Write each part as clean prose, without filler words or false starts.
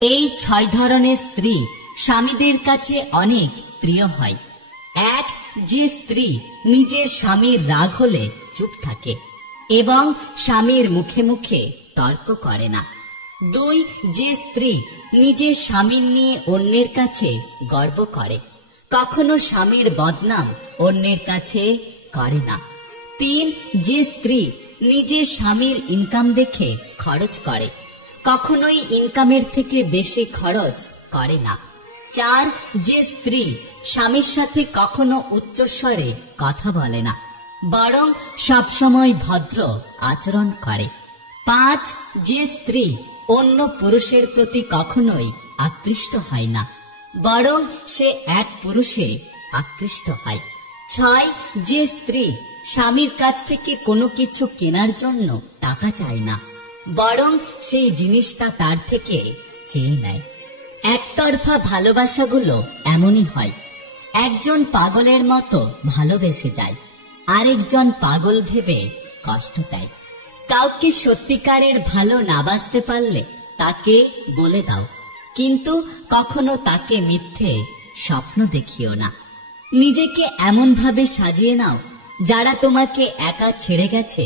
এই 6 ধরনের স্ত্রী স্বামীদের কাছে অনেক প্রিয় হয়। 1. যে স্ত্রী নিজের স্বামীর রাগ হলে চুপ থাকে এবং স্বামীর মুখে মুখে তর্ক করে না। 2. যে স্ত্রী নিজের স্বামীর নিয়ে অন্যের কাছে গর্ব করে, কখনো স্বামীর বদনাম অন্যের কাছে করে না। 3. যে স্ত্রী নিজের স্বামীর ইনকাম দেখে খরচ করে, কখনোই ইনকামের থেকে বেশি খরচ করে না। 4. যে স্ত্রী স্বামীর সাথে কখনো উচ্চস্বরে কথা বলে না, বরং সবসময় ভদ্র আচরণ করে। 5. যে স্ত্রী অন্য পুরুষের প্রতি কখনোই আকৃষ্ট হয় না, বরং সে এক পুরুষে আকৃষ্ট হয়। 6. যে স্ত্রী স্বামীর কাছ থেকে কোনো কিছু কেনার জন্য টাকা চায় না, বরং সেই জিনিসটা তার থেকে চেয়ে নেয়। একতরফা ভালোবাসাগুলো এমনই হয়, একজন পাগলের মতো ভালোবেসে যায়, আরেকজন পাগল ভেবে কষ্ট দেয়। কাউকে সত্যিকারের ভালো না বাসতে পারলে তাকে বলে দাও, কিন্তু কখনো তাকে মিথ্যে স্বপ্ন দেখিও না। নিজেকে এমন ভাবে সাজিয়ে নাও, যারা তোমাকে একা ছেড়ে গেছে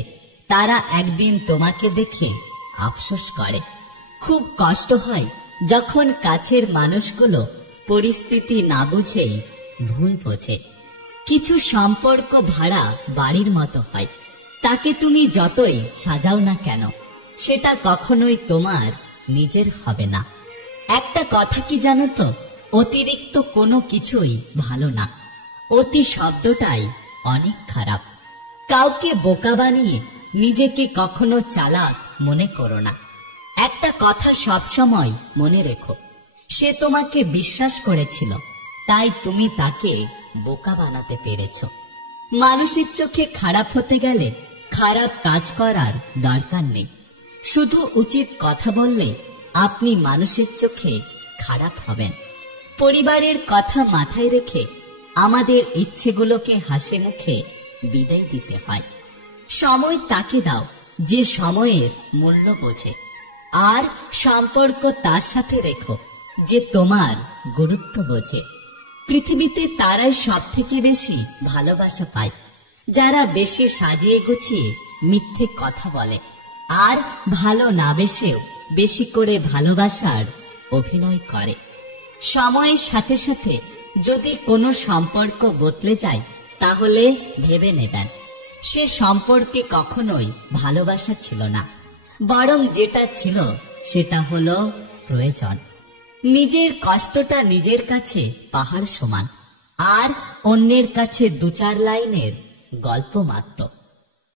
তারা একদিন তোমাকে দেখে আফসোস করে। খুব কষ্ট হয় যখন কাছের মানুষগুলো পরিস্থিতি না বুঝেই ভুল বোঝে। কিছু সম্পর্ক ভাড়া বাড়ির মতো হয়, তাকে তুমি যতই সাজাও না কেন সেটা কখনোই তোমার নিজের হবে না। একটা কথা কি জানো তো, অতিরিক্ত কোনো কিছুই ভালো না, অতি শব্দটাই অনেক খারাপ। কাউকে বোকা বানিয়ে নিজেকে কখনো চালাক মনে করো না। একটা কথা সবসময় মনে রেখো, সে তোমাকে বিশ্বাস করেছিল, তাই তুমি তাকে বোকা বানাতে পেরেছ। মানুষের চোখে খারাপ হতে গেলে খারাপ কাজ করার দরকার নেই, শুধু উচিত কথা বললে আপনি মানুষের চোখে খারাপ হবেন। পরিবারের কথা মাথায় রেখে আমাদের ইচ্ছেগুলোকে হাসি মুখে বিদায় দিতে হয়। সময় তাকে দাও যে সময়ের মূল্য বোঝে, আর সম্পর্ক তার সাথে রেখো যে তোমার গুরুত্ব বোঝে। পৃথিবীতে তারাই সব থেকে বেশি ভালোবাসা পায়, যারা বেশি সাজিয়ে গুছিয়ে মিথ্যে কথা বলে, আর ভালো না বেসেও বেশি করে ভালোবাসার অভিনয় করে। সময়ের সাথে সাথে যদি কোনো সম্পর্ক বদলে যায় তাহলে ভেবে নেবেন সে সম্পর্কে কখনোই ভালোবাসা ছিল না, বরং যেটা ছিল সেটা হলো প্রয়োজন। নিজের কষ্টটা নিজের কাছে পাহাড় সমান, আর অন্যের কাছে 2-4 লাইনের গল্প মাত্র।